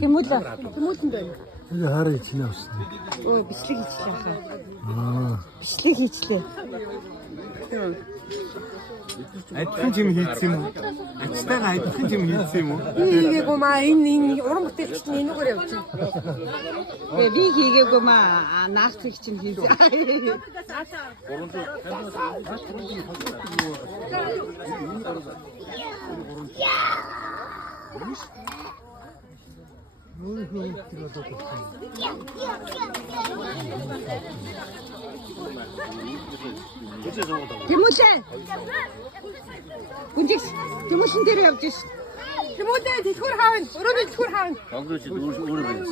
Тэмүүлэн байна. Тэгээ хараа ичнэ авсан. Өө бичлэг хийчлээ хаа. Бичлэг хийчлээ. Адилхан юм хийсэн юм уу? Ачтайгаа адилхан юм хийсэн юм уу? Хийгээгүй маа энэ уран бүтээлч чинь энэгээр явж байна. Тэгээ би хийгээгүй маа наах цэг чинь хийсэн. Тэмүүлэн. Гүнжигс Тэмүүлэн дээр явж ш. Тэмүүлэн дэлхүр хаавна. Өрөөний дэлхүр хаавна. Конгресс өөрөө байна.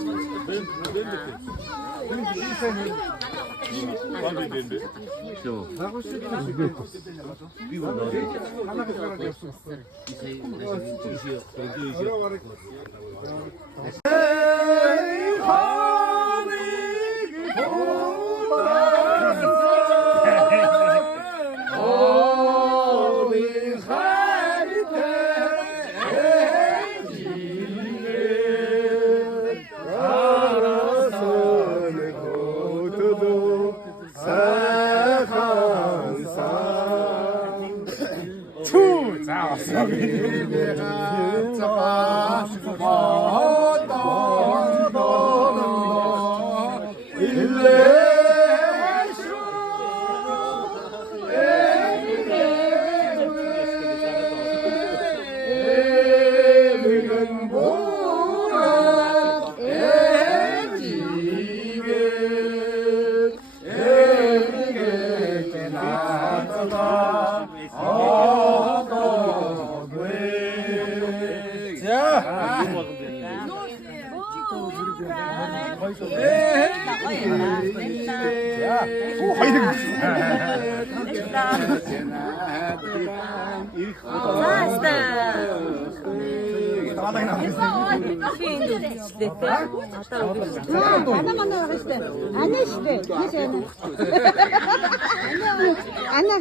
Ана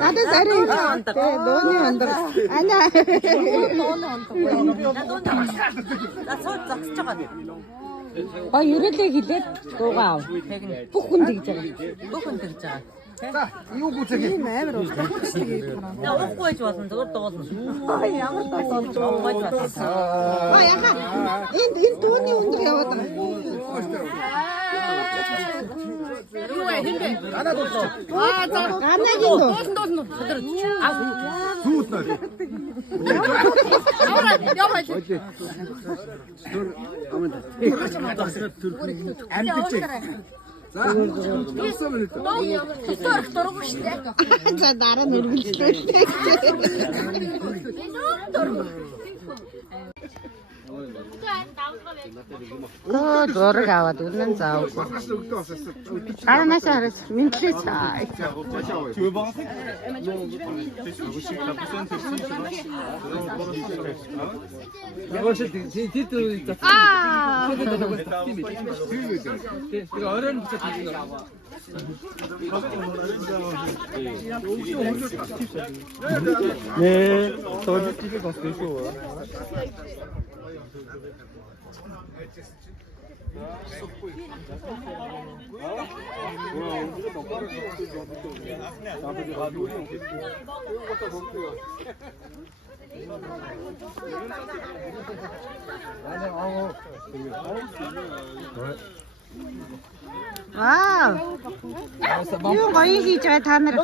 надад зарим дооны өндөр ана Ба ерөөлөө хилээд дуугаа ав. Бүх хүн тэгж байгаа. За, юу гүцэг юм Амар уухгүй шүү дээ. Уухгүй байж болно. Зүгээр дуулна. Ямар тасалж Яха. Энэ дууны өндөр яваад байгаа. Юу вэ хинбэ? Ганаа дуусах. За. Ганагийн дуу. Дуулна. Зүүт нэр. Яваа. За, дуусах минут. Тусаар дургуй шүү дээ. За дараа нь үргэлжлүүлээ. Дураг аваад үнэн заавгүй. Гаранаас хараад мэдлээ цаа. 네, 저도 집에 갔어요. Вау. Юу гоё хийж байгаа та нар.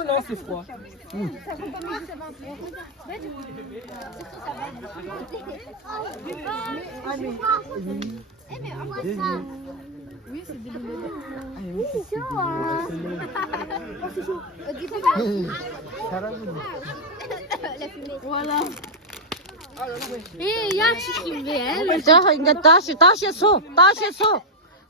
Яаж хийх юм бэ? Жоо ингээд доош суу.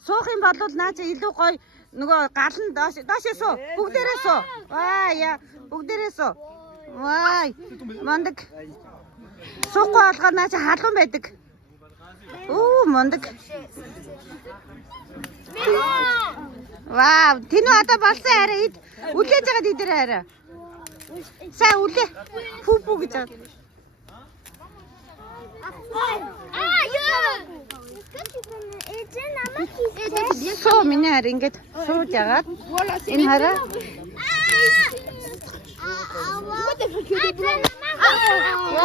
Суух юм бол наача илүү гоё нөгөө гал нь доош суу. Бүгдээрээ суу. Ваа яа бүгдээрээ суу. Вай мондөг. Суухгүй болгоо наача халуун байдаг. Оо мондөг. Вау, тэнүү одоо болсон арай ид. Үлээж байгаа дидэр арай. Сайн үлээ. Пүү гэж. Юу миний хараа ингээд сууж агаад энэ хараа.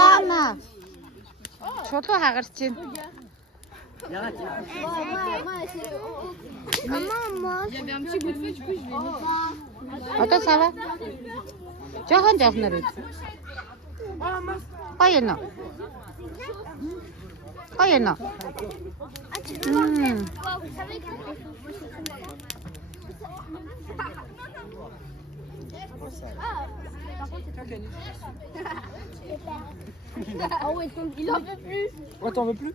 Яна. Чулуу хагарч байна. Одоо сава. Жохон жоохнор үү. Баяна. Баяна. Oh, t'en veux plus?